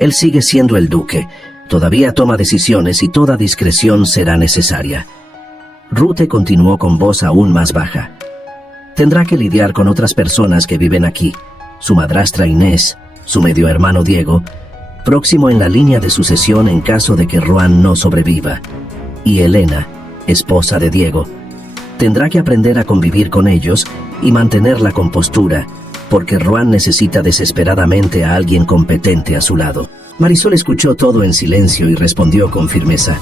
Él sigue siendo el duque. Todavía toma decisiones y toda discreción será necesaria. Ruth continuó con voz aún más baja. Tendrá que lidiar con otras personas que viven aquí. Su madrastra Inés, su medio hermano Diego, próximo en la línea de sucesión en caso de que Ruan no sobreviva, y Elena, esposa de Diego. Tendrá que aprender a convivir con ellos y mantener la compostura, porque Ruan necesita desesperadamente a alguien competente a su lado. Marisol escuchó todo en silencio y respondió con firmeza.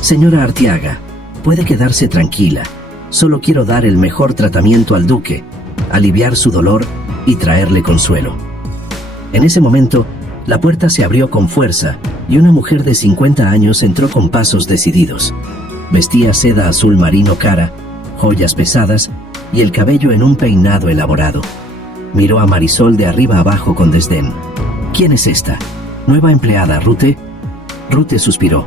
Señora Artiaga, puede quedarse tranquila. Solo quiero dar el mejor tratamiento al duque, aliviar su dolor y traerle consuelo. En ese momento, la puerta se abrió con fuerza y una mujer de 50 años entró con pasos decididos. Vestía seda azul marino cara, joyas pesadas y el cabello en un peinado elaborado. Miró a Marisol de arriba abajo con desdén. ¿Quién es esta? ¿Nueva empleada, Ruth? Ruth suspiró.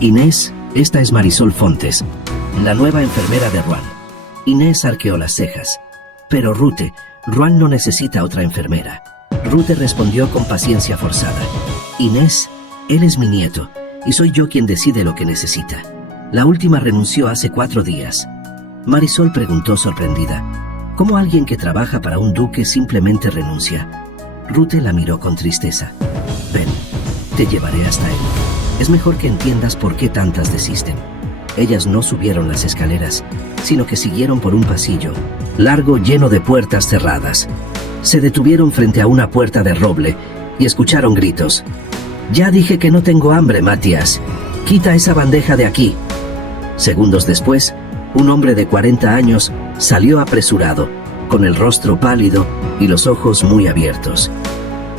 Inés, esta es Marisol Fontes, la nueva enfermera de Ruan. Inés arqueó las cejas. Pero Ruth, Ruan no necesita otra enfermera. Ruth respondió con paciencia forzada. Inés, él es mi nieto, y soy yo quien decide lo que necesita. La última renunció hace 4 días. Marisol preguntó sorprendida. ¿Cómo alguien que trabaja para un duque simplemente renuncia? Ruth la miró con tristeza. Ven, te llevaré hasta él. Es mejor que entiendas por qué tantas desisten. Ellas no subieron las escaleras, sino que siguieron por un pasillo, largo lleno de puertas cerradas. Se detuvieron frente a una puerta de roble y escucharon gritos. «Ya dije que no tengo hambre, Matías. Quita esa bandeja de aquí». Segundos después, un hombre de 40 años salió apresurado, con el rostro pálido y los ojos muy abiertos.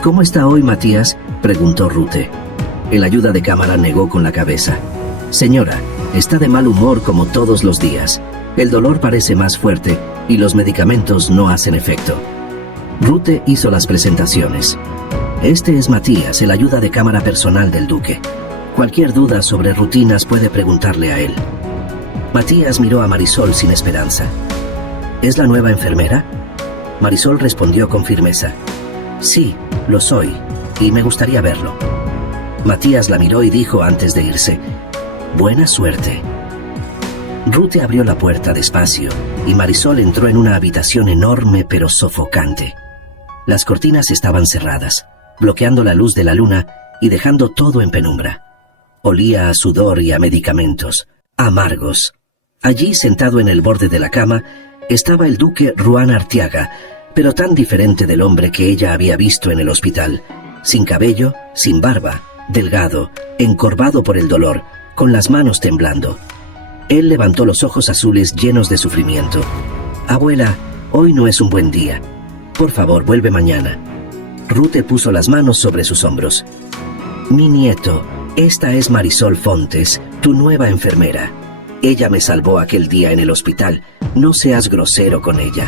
«¿Cómo está hoy, Matías?», preguntó Ruth. El ayuda de cámara negó con la cabeza. «Señora, está de mal humor como todos los días. El dolor parece más fuerte y los medicamentos no hacen efecto». Ruth hizo las presentaciones. Este es Matías, el ayuda de cámara personal del duque. Cualquier duda sobre rutinas puede preguntarle a él. Matías miró a Marisol sin esperanza. ¿Es la nueva enfermera? Marisol respondió con firmeza. Sí, lo soy, y me gustaría verlo. Matías la miró y dijo antes de irse, buena suerte. Ruth abrió la puerta despacio, y Marisol entró en una habitación enorme pero sofocante. Las cortinas estaban cerradas, bloqueando la luz de la luna y dejando todo en penumbra. Olía a sudor y a medicamentos, amargos. Allí, sentado en el borde de la cama, estaba el duque Ruan Artiaga, pero tan diferente del hombre que ella había visto en el hospital, sin cabello, sin barba, delgado, encorvado por el dolor, con las manos temblando. Él levantó los ojos azules llenos de sufrimiento. Abuela, hoy no es un buen día. Por favor, vuelve mañana. Ruth puso las manos sobre sus hombros. Mi nieto, esta es Marisol Fontes, tu nueva enfermera. Ella me salvó aquel día en el hospital. No seas grosero con ella.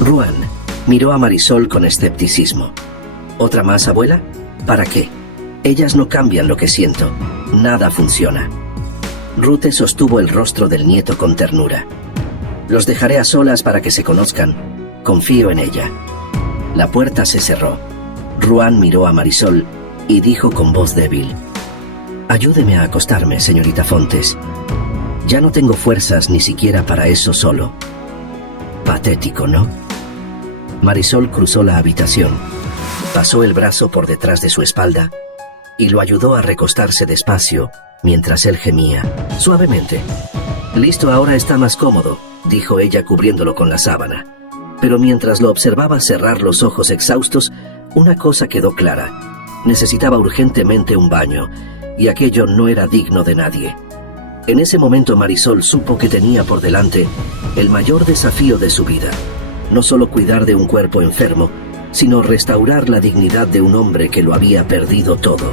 Ruan miró a Marisol con escepticismo. ¿Otra más, abuela? ¿Para qué? Ellas no cambian lo que siento. Nada funciona. Ruth sostuvo el rostro del nieto con ternura. Los dejaré a solas para que se conozcan. Confío en ella. La puerta se cerró. Ruan miró a Marisol y dijo con voz débil. Ayúdeme a acostarme, señorita Fontes. Ya no tengo fuerzas ni siquiera para eso solo. Patético, ¿no? Marisol cruzó la habitación, pasó el brazo por detrás de su espalda y lo ayudó a recostarse despacio mientras él gemía, suavemente. Listo, ahora está más cómodo, dijo ella cubriéndolo con la sábana. Pero mientras lo observaba cerrar los ojos exhaustos, una cosa quedó clara. Necesitaba urgentemente un baño, y aquello no era digno de nadie. En ese momento Marisol supo que tenía por delante el mayor desafío de su vida. No solo cuidar de un cuerpo enfermo, sino restaurar la dignidad de un hombre que lo había perdido todo.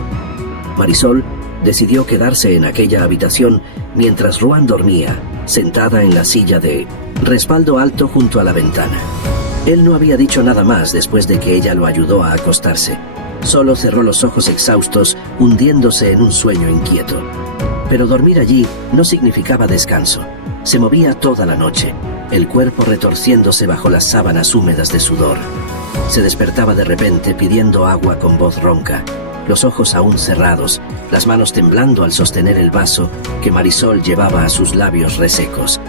Marisol decidió quedarse en aquella habitación mientras Ruan dormía, sentada en la silla de respaldo alto junto a la ventana. Él no había dicho nada más después de que ella lo ayudó a acostarse. Solo cerró los ojos exhaustos, hundiéndose en un sueño inquieto. Pero dormir allí no significaba descanso. Se movía toda la noche, el cuerpo retorciéndose bajo las sábanas húmedas de sudor. Se despertaba de repente pidiendo agua con voz ronca. los ojos aún cerrados, las manos temblando al sostener el vaso que Marisol llevaba a sus labios resecos.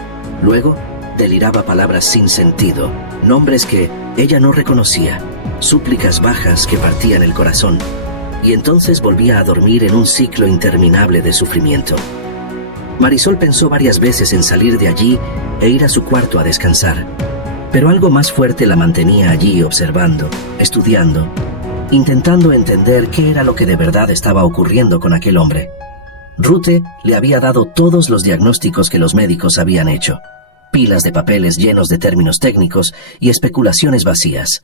Luego, deliraba palabras sin sentido, nombres que ella no reconocía, súplicas bajas que partían el corazón, y entonces volvía a dormir en un ciclo interminable de sufrimiento. Marisol pensó varias veces en salir de allí e ir a su cuarto a descansar, pero algo más fuerte la mantenía allí observando, estudiando, intentando entender qué era lo que de verdad estaba ocurriendo con aquel hombre. Rute le había dado todos los diagnósticos que los médicos habían hecho, pilas de papeles llenos de términos técnicos y especulaciones vacías.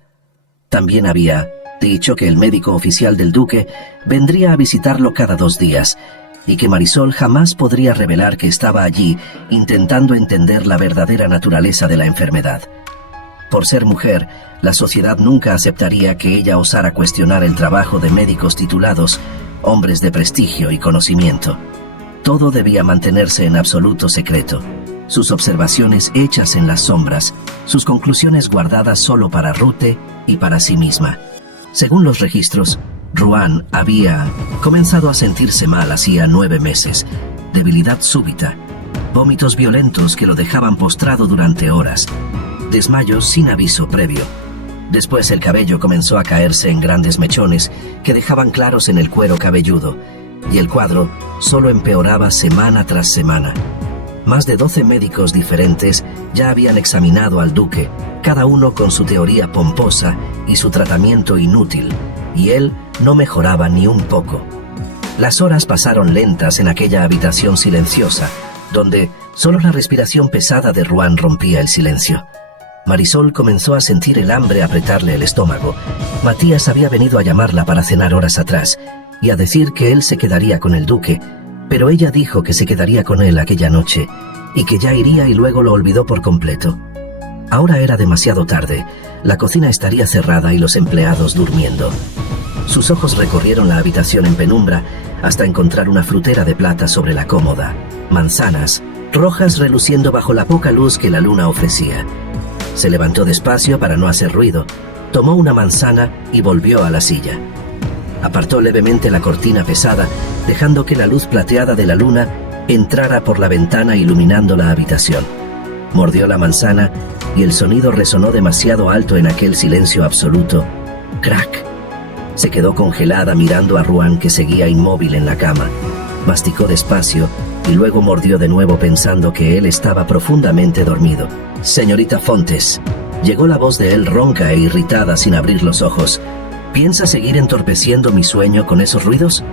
También había dicho que el médico oficial del duque vendría a visitarlo cada 2 días y que Marisol jamás podría revelar que estaba allí intentando entender la verdadera naturaleza de la enfermedad. Por ser mujer, la sociedad nunca aceptaría que ella osara cuestionar el trabajo de médicos titulados, hombres de prestigio y conocimiento. Todo debía mantenerse en absoluto secreto. Sus observaciones hechas en las sombras, sus conclusiones guardadas solo para Rute y para sí misma. Según los registros, Ruan había comenzado a sentirse mal hacía 9 meses, debilidad súbita, vómitos violentos que lo dejaban postrado durante horas, desmayos sin aviso previo. Después el cabello comenzó a caerse en grandes mechones que dejaban claros en el cuero cabelludo, y el cuadro solo empeoraba semana tras semana. Más de 12 médicos diferentes ya habían examinado al duque, cada uno con su teoría pomposa y su tratamiento inútil, y él no mejoraba ni un poco. Las horas pasaron lentas en aquella habitación silenciosa, donde solo la respiración pesada de Ruan rompía el silencio. Marisol comenzó a sentir el hambre apretarle el estómago. Matías había venido a llamarla para cenar horas atrás y a decir que él se quedaría con el duque, pero ella dijo que se quedaría con él aquella noche y que ya iría y luego lo olvidó por completo. Ahora era demasiado tarde, la cocina estaría cerrada y los empleados durmiendo. Sus ojos recorrieron la habitación en penumbra hasta encontrar una frutera de plata sobre la cómoda, manzanas, rojas reluciendo bajo la poca luz que la luna ofrecía. Se levantó despacio para no hacer ruido, tomó una manzana y volvió a la silla. Apartó levemente la cortina pesada, dejando que la luz plateada de la luna entrara por la ventana iluminando la habitación. Mordió la manzana y el sonido resonó demasiado alto en aquel silencio absoluto. ¡Crack! Se quedó congelada mirando a Ruan, que seguía inmóvil en la cama. Masticó despacio y luego mordió de nuevo pensando que él estaba profundamente dormido. «Señorita Fontes», llegó la voz de él ronca e irritada sin abrir los ojos. ¿Piensa seguir entorpeciendo mi sueño con esos ruidos?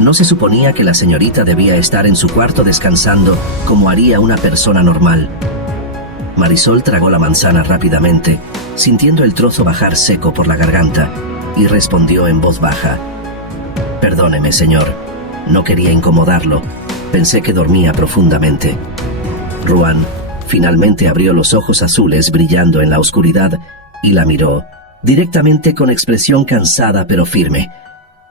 ¿No se suponía que la señorita debía estar en su cuarto descansando como haría una persona normal? Marisol tragó la manzana rápidamente, sintiendo el trozo bajar seco por la garganta, y respondió en voz baja: «Perdóneme, señor. No quería incomodarlo. Pensé que dormía profundamente». Ruan finalmente abrió los ojos azules brillando en la oscuridad y la miró, directamente con expresión cansada pero firme.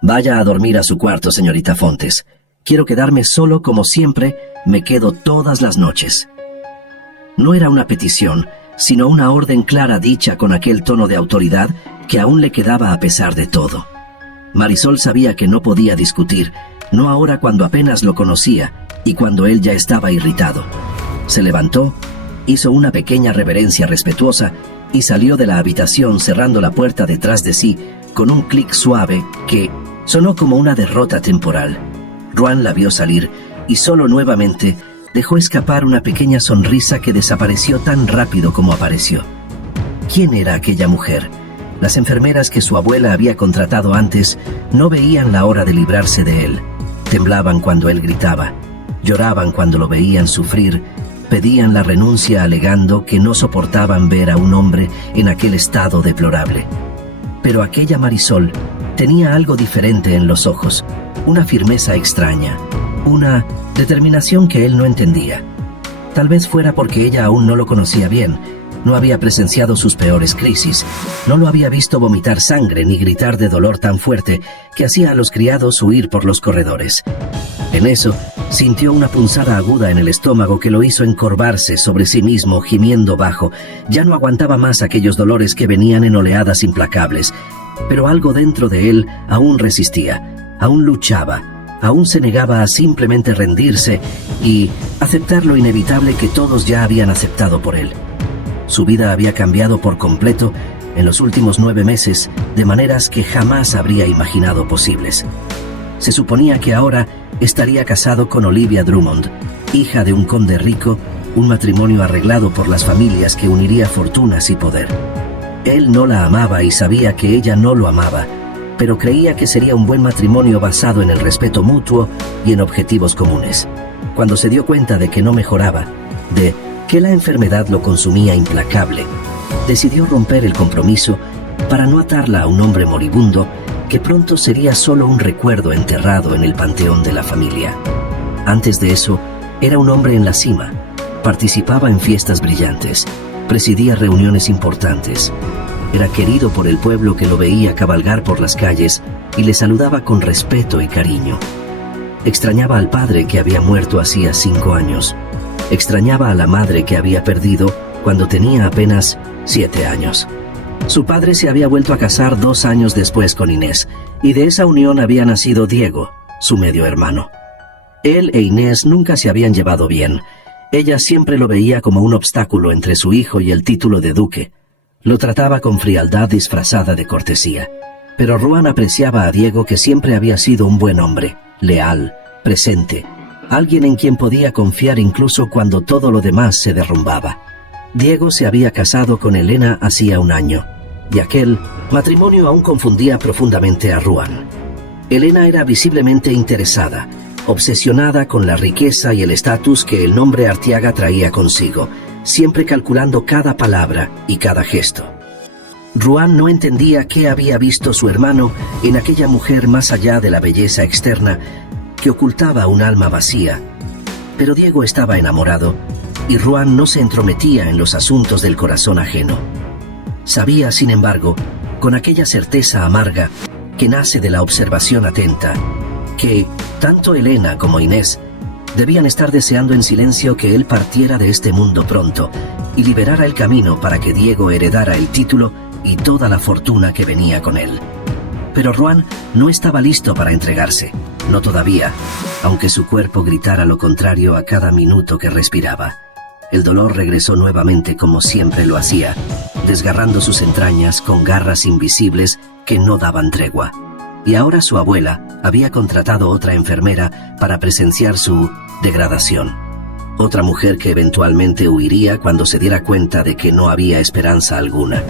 «Vaya a dormir a su cuarto, señorita Fontes. Quiero quedarme solo como siempre me quedo todas las noches». No era una petición, sino una orden clara dicha con aquel tono de autoridad que aún le quedaba a pesar de todo. Marisol sabía que no podía discutir, no ahora cuando apenas lo conocía y cuando él ya estaba irritado. Se levantó, hizo una pequeña reverencia respetuosa y salió de la habitación cerrando la puerta detrás de sí con un clic suave que sonó como una derrota temporal. Ruan la vio salir y solo nuevamente dejó escapar una pequeña sonrisa que desapareció tan rápido como apareció. ¿Quién era aquella mujer? Las enfermeras que su abuela había contratado antes no veían la hora de librarse de él. Temblaban cuando él gritaba, lloraban cuando lo veían sufrir, pedían la renuncia alegando que no soportaban ver a un hombre en aquel estado deplorable. Pero aquella Marisol tenía algo diferente en los ojos, una firmeza extraña, una determinación que él no entendía. Tal vez fuera porque ella aún no lo conocía bien, no había presenciado sus peores crisis, no lo había visto vomitar sangre ni gritar de dolor tan fuerte que hacía a los criados huir por los corredores. En eso, sintió una punzada aguda en el estómago que lo hizo encorvarse sobre sí mismo, gimiendo bajo. Ya no aguantaba más aquellos dolores que venían en oleadas implacables, pero algo dentro de él aún resistía. aún luchaba, aún se negaba a simplemente rendirse y aceptar lo inevitable que todos ya habían aceptado por él. Su vida había cambiado por completo en los últimos 9 meses de maneras que jamás habría imaginado posibles. Se suponía que ahora estaría casado con Olivia Drummond, hija de un conde rico, un matrimonio arreglado por las familias que uniría fortunas y poder. Él no la amaba y sabía que ella no lo amaba, pero creía que sería un buen matrimonio basado en el respeto mutuo y en objetivos comunes. Cuando se dio cuenta de que no mejoraba, de que la enfermedad lo consumía implacable, decidió romper el compromiso para no atarla a un hombre moribundo que pronto sería solo un recuerdo enterrado en el panteón de la familia. Antes de eso, era un hombre en la cima, participaba en fiestas brillantes, presidía reuniones importantes. Era querido por el pueblo que lo veía cabalgar por las calles y le saludaba con respeto y cariño. Extrañaba al padre que había muerto hacía 5 años. Extrañaba a la madre que había perdido cuando tenía apenas 7 años. Su padre se había vuelto a casar 2 años después con Inés, y de esa unión había nacido Diego, su medio hermano. Él e Inés nunca se habían llevado bien. Ella siempre lo veía como un obstáculo entre su hijo y el título de duque. Lo trataba con frialdad disfrazada de cortesía. Pero Ruan apreciaba a Diego, que siempre había sido un buen hombre, leal, presente, alguien en quien podía confiar incluso cuando todo lo demás se derrumbaba. Diego se había casado con Elena hacía 1 año, y aquel matrimonio aún confundía profundamente a Ruan. Elena era visiblemente interesada, obsesionada con la riqueza y el estatus que el nombre Artiaga traía consigo, siempre calculando cada palabra y cada gesto. Ruan no entendía qué había visto su hermano en aquella mujer más allá de la belleza externa que ocultaba un alma vacía, pero Diego estaba enamorado y Ruan no se entrometía en los asuntos del corazón ajeno. Sabía, sin embargo, con aquella certeza amarga que nace de la observación atenta, que tanto Elena como Inés debían estar deseando en silencio que él partiera de este mundo pronto y liberara el camino para que Diego heredara el título y toda la fortuna que venía con él. Pero Ruan no estaba listo para entregarse, no todavía, aunque su cuerpo gritara lo contrario a cada minuto que respiraba. El dolor regresó nuevamente como siempre lo hacía, desgarrando sus entrañas con garras invisibles que no daban tregua. Y ahora su abuela había contratado otra enfermera para presenciar su degradación. Otra mujer que eventualmente huiría cuando se diera cuenta de que no había esperanza alguna.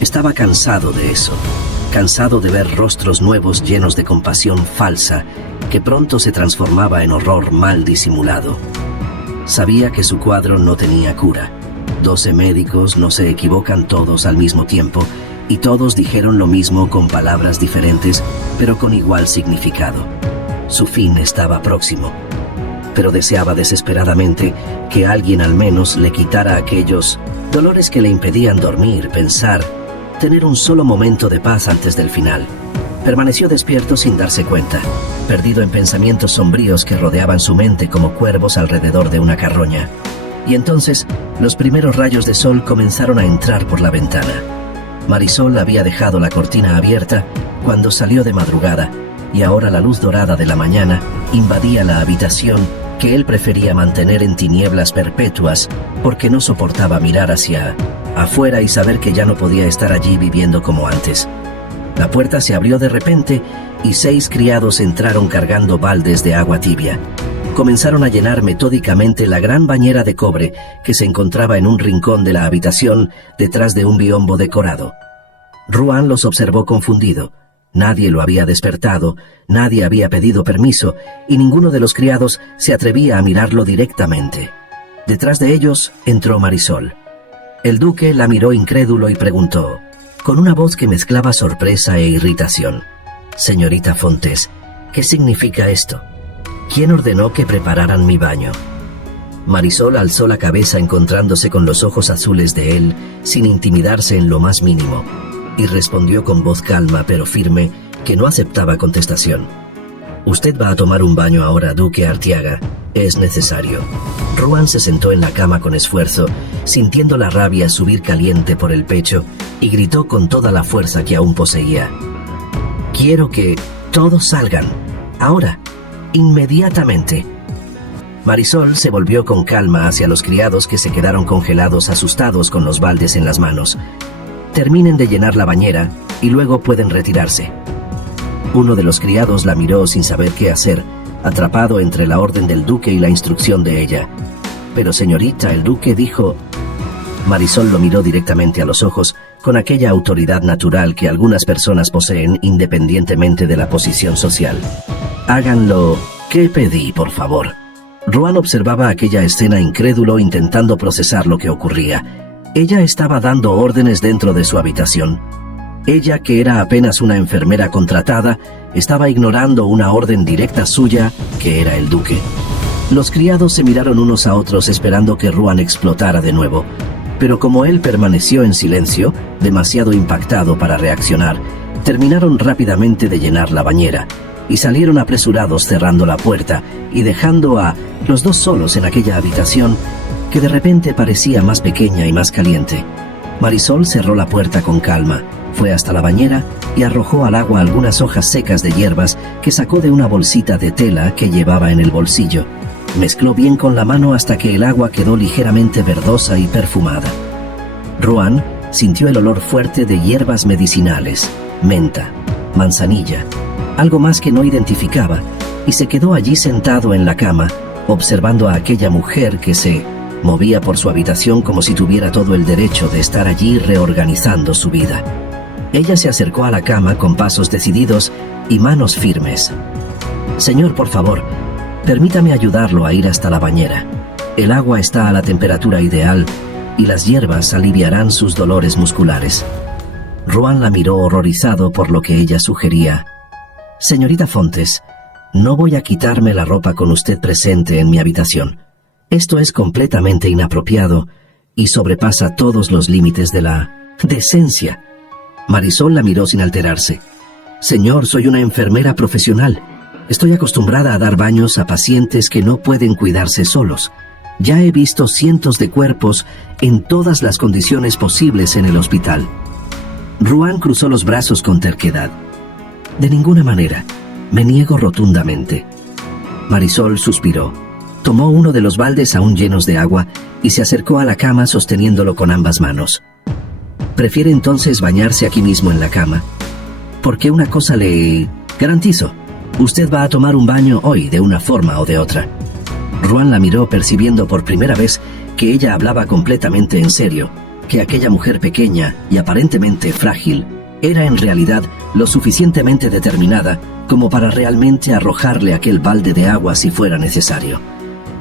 Estaba cansado de eso, cansado de ver rostros nuevos llenos de compasión falsa que pronto se transformaba en horror mal disimulado. Sabía que su cuadro no tenía cura. 12 médicos no se equivocan todos al mismo tiempo, y todos dijeron lo mismo con palabras diferentes, pero con igual significado. Su fin estaba próximo, pero deseaba desesperadamente que alguien al menos le quitara aquellos dolores que le impedían dormir, pensar, tener un solo momento de paz antes del final. Permaneció despierto sin darse cuenta, perdido en pensamientos sombríos que rodeaban su mente como cuervos alrededor de una carroña. Y entonces, los primeros rayos de sol comenzaron a entrar por la ventana. Marisol había dejado la cortina abierta cuando salió de madrugada, y ahora la luz dorada de la mañana invadía la habitación que él prefería mantener en tinieblas perpetuas porque no soportaba mirar hacia afuera y saber que ya no podía estar allí viviendo como antes. La puerta se abrió de repente y 6 criados entraron cargando baldes de agua tibia. Comenzaron a llenar metódicamente la gran bañera de cobre que se encontraba en un rincón de la habitación detrás de un biombo decorado. Ruan los observó confundido. Nadie lo había despertado, nadie había pedido permiso y ninguno de los criados se atrevía a mirarlo directamente. Detrás de ellos entró Marisol. El duque la miró incrédulo y preguntó, con una voz que mezclaba sorpresa e irritación: «Señorita Fontes, ¿qué significa esto? ¿Quién ordenó que prepararan mi baño?» Marisol alzó la cabeza encontrándose con los ojos azules de él, sin intimidarse en lo más mínimo, y respondió con voz calma pero firme que no aceptaba contestación. «Usted va a tomar un baño ahora, duque Artiaga. Es necesario». Ruan se sentó en la cama con esfuerzo, sintiendo la rabia subir caliente por el pecho, y gritó con toda la fuerza que aún poseía: «Quiero que Todos salgan. Ahora. Inmediatamente. Marisol se volvió con calma hacia los criados que se quedaron congelados, asustados con los baldes en las manos. Terminen de llenar la bañera y luego pueden retirarse. Uno de los criados la miró sin saber qué hacer, atrapado entre la orden del duque y la instrucción de ella. Pero señorita, el duque dijo... Marisol lo miró directamente a los ojos, con aquella autoridad natural que algunas personas poseen independientemente de la posición social. Háganlo que pedí, por favor. Ruan observaba aquella escena incrédulo, intentando procesar lo que ocurría. Ella estaba dando órdenes dentro de su habitación. Ella, que era apenas una enfermera contratada, estaba ignorando una orden directa suya, que era el duque. Los criados se miraron unos a otros esperando que Ruan explotara de nuevo. Pero como él permaneció en silencio, demasiado impactado para reaccionar, terminaron rápidamente de llenar la bañera y salieron apresurados cerrando la puerta y dejando a los dos solos en aquella habitación que de repente parecía más pequeña y más caliente. Marisol cerró la puerta con calma, fue hasta la bañera y arrojó al agua algunas hojas secas de hierbas que sacó de una bolsita de tela que llevaba en el bolsillo. Mezcló bien con la mano hasta que el agua quedó ligeramente verdosa y perfumada. Ruan sintió el olor fuerte de hierbas medicinales, menta, manzanilla, algo más que no identificaba, y se quedó allí sentado en la cama, observando a aquella mujer que se movía por su habitación como si tuviera todo el derecho de estar allí reorganizando su vida. Ella se acercó a la cama con pasos decididos y manos firmes. «Señor, por favor, permítame ayudarlo a ir hasta la bañera. El agua está a la temperatura ideal y las hierbas aliviarán sus dolores musculares». Ruan la miró horrorizado por lo que ella sugería. «Señorita Fontes, no voy a quitarme la ropa con usted presente en mi habitación. Esto es completamente inapropiado y sobrepasa todos los límites de la decencia». Marisol la miró sin alterarse. «Señor, soy una enfermera profesional. Estoy acostumbrada a dar baños a pacientes que no pueden cuidarse solos. Ya he visto cientos de cuerpos en todas las condiciones posibles en el hospital». Ruan cruzó los brazos con terquedad. «De ninguna manera. Me niego rotundamente». Marisol suspiró. Tomó uno de los baldes aún llenos de agua y se acercó a la cama sosteniéndolo con ambas manos. «¿Prefiere entonces bañarse aquí mismo en la cama? Porque una cosa le garantizo. Usted va a tomar un baño hoy de una forma o de otra». Ruan la miró percibiendo por primera vez que ella hablaba completamente en serio, que aquella mujer pequeña y aparentemente frágil era en realidad lo suficientemente determinada como para realmente arrojarle aquel balde de agua si fuera necesario.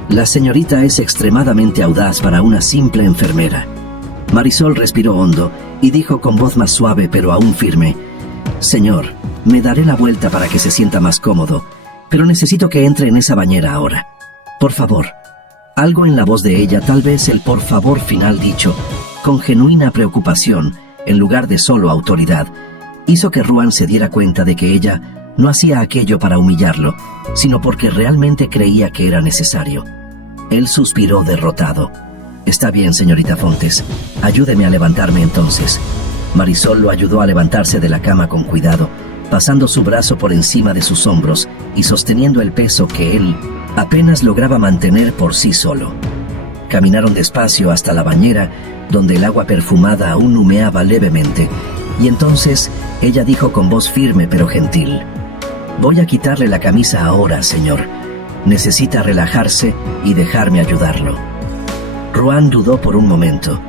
La señorita es extremadamente audaz para una simple enfermera. Marisol respiró hondo y dijo con voz más suave pero aún firme: «Señor, me daré la vuelta para que se sienta más cómodo, pero necesito que entre en esa bañera ahora. Por favor». Algo en la voz de ella, tal vez el por favor final dicho con genuina preocupación en lugar de solo autoridad, hizo que Ruan se diera cuenta de que ella no hacía aquello para humillarlo, sino porque realmente creía que era necesario. Él suspiró derrotado. «Está bien, señorita Fontes. Ayúdeme a levantarme entonces». Marisol lo ayudó a levantarse de la cama con cuidado, pasando su brazo por encima de sus hombros y sosteniendo el peso que él apenas lograba mantener por sí solo. Caminaron despacio hasta la bañera, donde el agua perfumada aún humeaba levemente, y entonces ella dijo con voz firme pero gentil: «Voy a quitarle la camisa ahora, señor. Necesita relajarse y dejarme ayudarlo». Ruan dudó por un momento,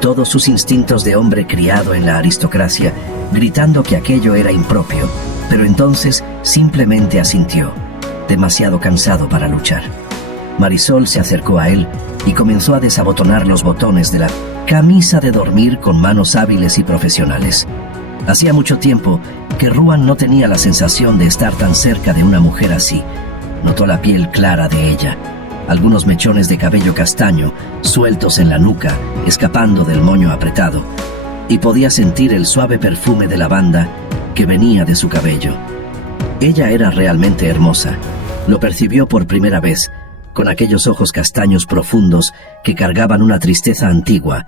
todos sus instintos de hombre criado en la aristocracia gritando que aquello era impropio, pero entonces simplemente asintió, demasiado cansado para luchar. Marisol se acercó a él y comenzó a desabotonar los botones de la camisa de dormir con manos hábiles y profesionales. Hacía mucho tiempo que Ruan no tenía la sensación de estar tan cerca de una mujer así. Notó la piel clara de ella, algunos mechones de cabello castaño sueltos en la nuca, escapando del moño apretado, y podía sentir el suave perfume de lavanda que venía de su cabello. Ella era realmente hermosa. Lo percibió por primera vez, con aquellos ojos castaños profundos que cargaban una tristeza antigua,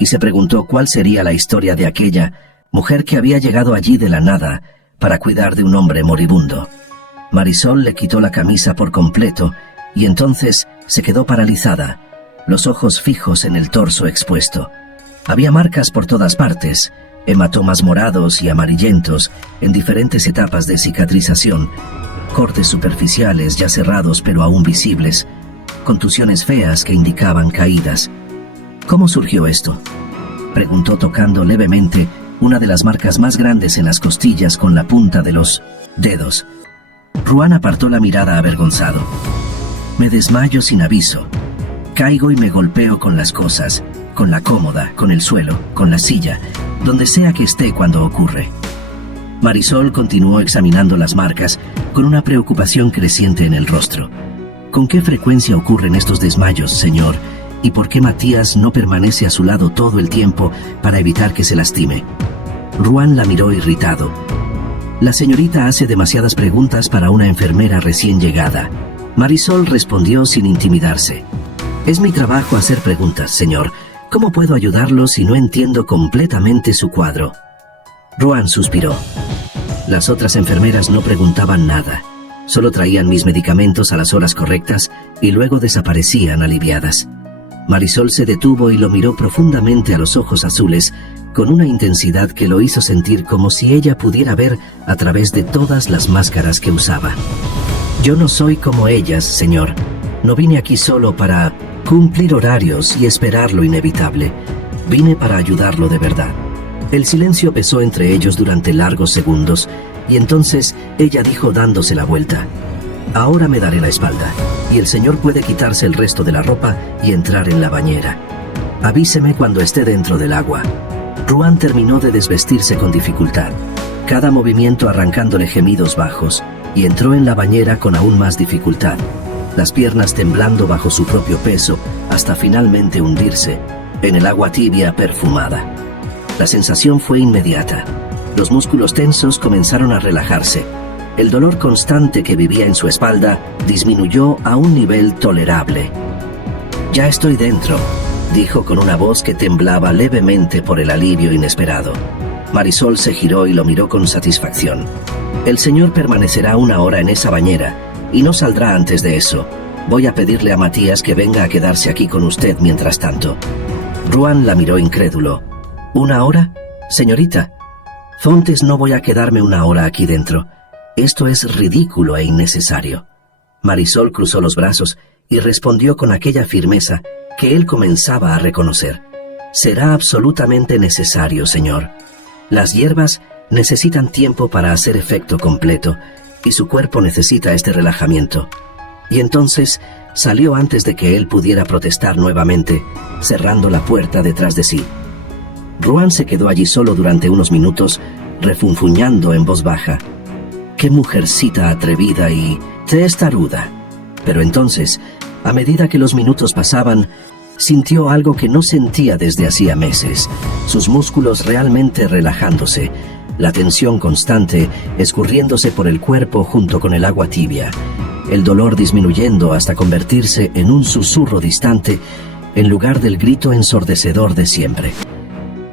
y se preguntó cuál sería la historia de aquella mujer que había llegado allí de la nada para cuidar de un hombre moribundo. Marisol le quitó la camisa por completo y entonces se quedó paralizada, los ojos fijos en el torso expuesto. Había marcas por todas partes, hematomas morados y amarillentos en diferentes etapas de cicatrización, cortes superficiales ya cerrados pero aún visibles, contusiones feas que indicaban caídas. ¿Cómo surgió esto?, preguntó tocando levemente una de las marcas más grandes en las costillas con la punta de los dedos. Ruan apartó la mirada avergonzado. Me desmayo sin aviso. Caigo y me golpeo con las cosas, con la cómoda, con el suelo, con la silla, donde sea que esté cuando ocurre. Marisol continuó examinando las marcas con una preocupación creciente en el rostro. ¿Con qué frecuencia ocurren estos desmayos, señor? ¿Y por qué Matías no permanece a su lado todo el tiempo para evitar que se lastime? Ruan la miró irritado. La señorita hace demasiadas preguntas para una enfermera recién llegada. Marisol respondió sin intimidarse. Es mi trabajo hacer preguntas, señor. ¿Cómo puedo ayudarlo si no entiendo completamente su cuadro? Ruan suspiró. Las otras enfermeras no preguntaban nada. Solo traían mis medicamentos a las horas correctas y luego desaparecían aliviadas. Marisol se detuvo y lo miró profundamente a los ojos azules, con una intensidad que lo hizo sentir como si ella pudiera ver a través de todas las máscaras que usaba. Yo no soy como ellas, señor. No vine aquí solo para cumplir horarios y esperar lo inevitable. Vine para ayudarlo de verdad. El silencio pesó entre ellos durante largos segundos, y entonces ella dijo dándose la vuelta. Ahora me daré la espalda, y el señor puede quitarse el resto de la ropa y entrar en la bañera. Avíseme cuando esté dentro del agua. Ruan terminó de desvestirse con dificultad, cada movimiento arrancándole gemidos bajos, y entró en la bañera con aún más dificultad, las piernas temblando bajo su propio peso hasta finalmente hundirse en el agua tibia perfumada. La sensación fue inmediata. Los músculos tensos comenzaron a relajarse. El dolor constante que vivía en su espalda disminuyó a un nivel tolerable. «Ya estoy dentro», dijo con una voz que temblaba levemente por el alivio inesperado. Marisol se giró y lo miró con satisfacción. «El señor permanecerá 1 hora en esa bañera y no saldrá antes de eso. Voy a pedirle a Matías que venga a quedarse aquí con usted mientras tanto». Ruan la miró incrédulo. «¿1 hora? Señorita, Fontes, no voy a quedarme 1 hora aquí dentro. Esto es ridículo e innecesario». Marisol cruzó los brazos y respondió con aquella firmeza que él comenzaba a reconocer. «Será absolutamente necesario, señor. Las hierbas necesitan tiempo para hacer efecto completo y su cuerpo necesita este relajamiento». Y entonces salió antes de que él pudiera protestar nuevamente, cerrando la puerta detrás de sí. Ruan se quedó allí solo durante unos minutos, refunfuñando en voz baja. «Qué mujercita atrevida y testaruda». Pero entonces, a medida que los minutos pasaban, sintió algo que no sentía desde hacía meses, sus músculos realmente relajándose, la tensión constante escurriéndose por el cuerpo junto con el agua tibia, el dolor disminuyendo hasta convertirse en un susurro distante en lugar del grito ensordecedor de siempre.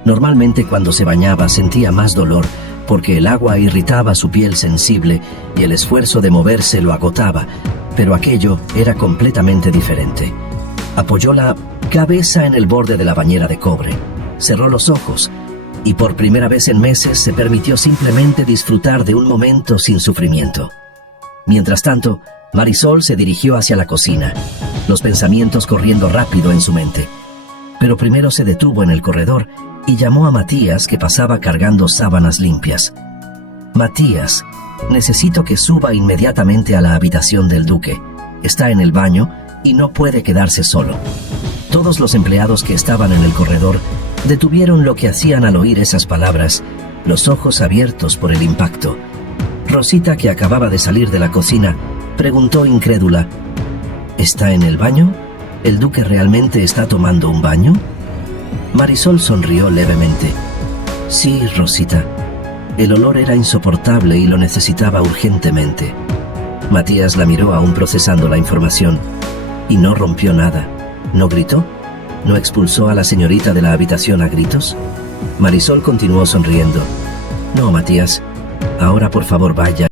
Normalmente cuando se bañaba sentía más dolor porque el agua irritaba su piel sensible y el esfuerzo de moverse lo agotaba, pero aquello era completamente diferente. Apoyó la cabeza en el borde de la bañera de cobre, cerró los ojos y por primera vez en meses se permitió simplemente disfrutar de un momento sin sufrimiento. Mientras tanto, Marisol se dirigió hacia la cocina, los pensamientos corriendo rápido en su mente. Pero primero se detuvo en el corredor y llamó a Matías, que pasaba cargando sábanas limpias. «Matías, necesito que suba inmediatamente a la habitación del duque. Está en el baño y no puede quedarse solo». Todos los empleados que estaban en el corredor detuvieron lo que hacían al oír esas palabras, los ojos abiertos por el impacto. Rosita, que acababa de salir de la cocina, preguntó incrédula: «¿Está en el baño? ¿El duque realmente está tomando un baño?» Marisol sonrió levemente. «Sí, Rosita. El olor era insoportable y lo necesitaba urgentemente». Matías la miró aún procesando la información. «¿Y no rompió nada? ¿No gritó? ¿No expulsó a la señorita de la habitación a gritos?» Marisol continuó sonriendo. «No, Matías. Ahora por favor vaya.